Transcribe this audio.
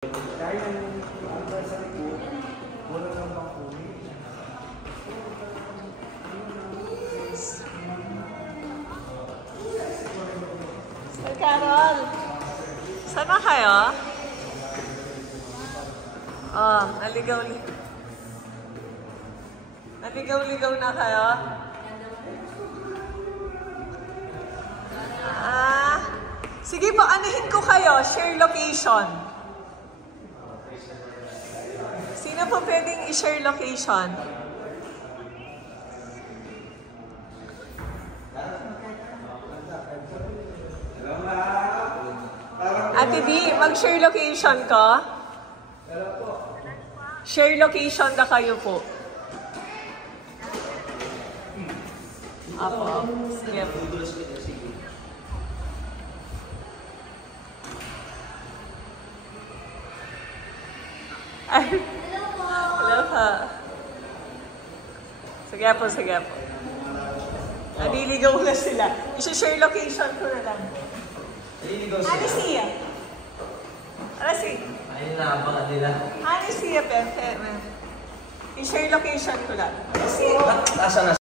Dahil ang anniversary ko, wala lang bang uli. Sir Carol, saan na kayo? Oh, naligaw-ligaw na kayo? Sige po, anuhin ko kayo, share location. Sino po pwedeng i-share location? Ate B, mag-share location ko. Share location na kayo po. Apo. Sige po. Hello po. Sige po, sige po. Naliligaw na sila. I-share location ko na lang. Ano siya? Ano siya? Ayun na, baka nila. Ano siya, Pepe? I-share location ko lang. Asa na